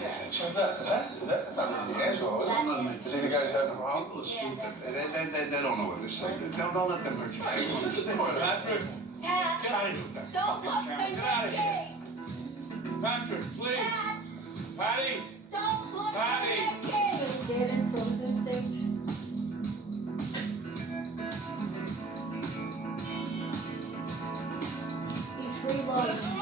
That's not the asshole. You see the guys having a problem? People are stupid. They don't know what to say. Don't let them hurt you. Patrick, Pat, get out of here with that. don't look Fucking camera. for Get out of here. Nicky. Patrick, please. Pat, Patty. don't look Patty. for Nicky. Get in frozen stage. He's free balling.